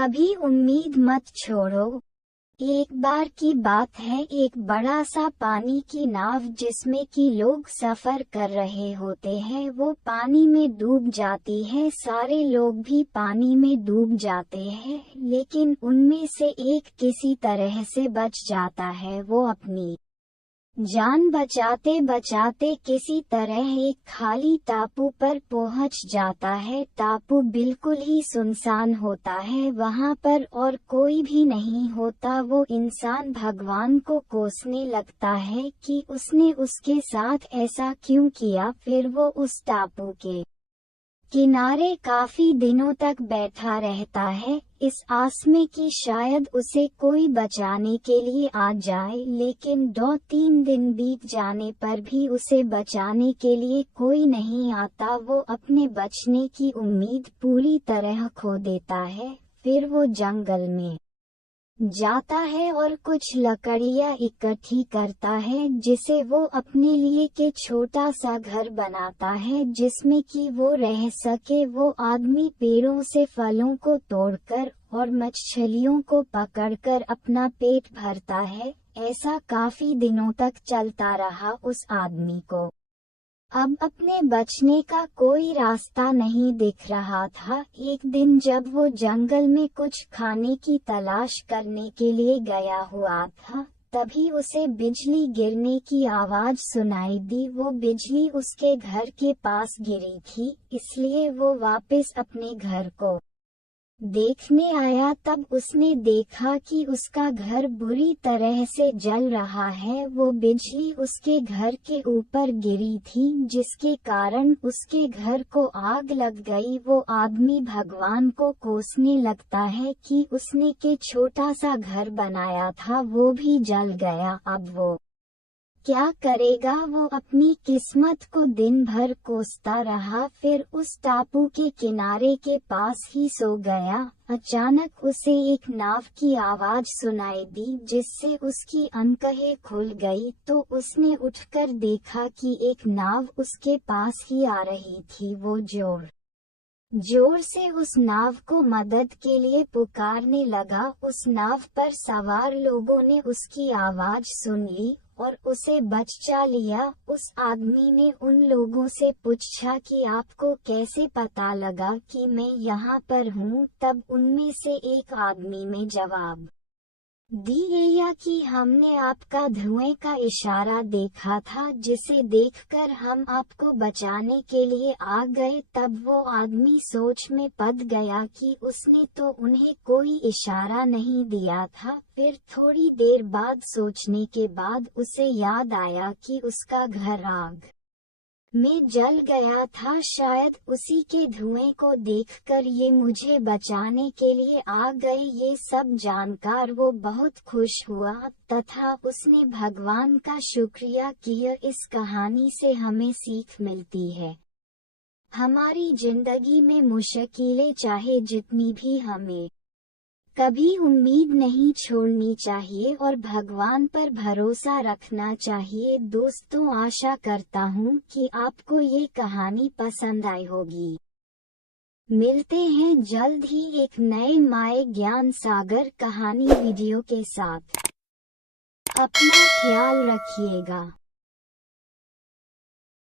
कभी उम्मीद मत छोड़ो। एक बार की बात है, एक बड़ा सा पानी की नाव जिसमें कि लोग सफर कर रहे होते हैं वो पानी में डूब जाती है। सारे लोग भी पानी में डूब जाते हैं, लेकिन उनमें से एक किसी तरह से बच जाता है। वो अपनी जान बचाते बचाते किसी तरह एक खाली टापू पर पहुंच जाता है। टापू बिल्कुल ही सुनसान होता है, वहां पर और कोई भी नहीं होता। वो इंसान भगवान को कोसने लगता है कि उसने उसके साथ ऐसा क्यों किया। फिर वो उस टापू के किनारे काफी दिनों तक बैठा रहता है, इस आस में कि शायद उसे कोई बचाने के लिए आ जाए। लेकिन 2-3 दिन बीत जाने पर भी उसे बचाने के लिए कोई नहीं आता। वो अपने बचने की उम्मीद पूरी तरह खो देता है। फिर वो जंगल में जाता है और कुछ लकड़ियां इकट्ठी करता है, जिसे वो अपने लिए के छोटा सा घर बनाता है जिसमें कि वो रह सके। वो आदमी पेड़ों से फलों को तोड़कर और मछलियों को पकड़कर अपना पेट भरता है। ऐसा काफी दिनों तक चलता रहा उस आदमी को। अब अपने बचने का कोई रास्ता नहीं दिख रहा था। एक दिन जब वो जंगल में कुछ खाने की तलाश करने के लिए गया हुआ था, तभी उसे बिजली गिरने की आवाज सुनाई दी। वो बिजली उसके घर के पास गिरी थी, इसलिए वो वापस अपने घर को देखने आया। तब उसने देखा कि उसका घर बुरी तरह से जल रहा है। वो बिजली उसके घर के ऊपर गिरी थी, जिसके कारण उसके घर को आग लग गई। वो आदमी भगवान को कोसने लगता है कि उसने के छोटा सा घर बनाया था वो भी जल गया। अब वो क्या करेगा? वो अपनी किस्मत को दिन भर कोसता रहा, फिर उस टापू के किनारे के पास ही सो गया। अचानक उसे एक नाव की आवाज सुनाई दी, जिससे उसकी अनकहें खुल गई। तो उसने उठकर देखा कि एक नाव उसके पास ही आ रही थी। वो जोर जोर से उस नाव को मदद के लिए पुकारने लगा। उस नाव पर सवार लोगों ने उसकी आवाज सुन ली और उसे बचा लिया। उस आदमी ने उन लोगों से पूछा कि आपको कैसे पता लगा कि मैं यहाँ पर हूँ। तब उनमें से एक आदमी ने जवाब दिया कि हमने आपका धुएं का इशारा देखा था, जिसे देखकर हम आपको बचाने के लिए आ गए। तब वो आदमी सोच में पड़ गया कि उसने तो उन्हें कोई इशारा नहीं दिया था। फिर थोड़ी देर बाद सोचने के बाद उसे याद आया कि उसका घर आग में जल गया था। शायद उसी के धुएं को देखकर ये मुझे बचाने के लिए आ गए। ये सब जानकर वो बहुत खुश हुआ तथा उसने भगवान का शुक्रिया किया। इस कहानी से हमें सीख मिलती है, हमारी जिंदगी में मुश्किलें चाहे जितनी भी हमें कभी उम्मीद नहीं छोड़नी चाहिए और भगवान पर भरोसा रखना चाहिए। दोस्तों, आशा करता हूँ कि आपको ये कहानी पसंद आई होगी। मिलते हैं जल्द ही एक नए माय ज्ञान सागर कहानी वीडियो के साथ। अपना ख्याल रखिएगा।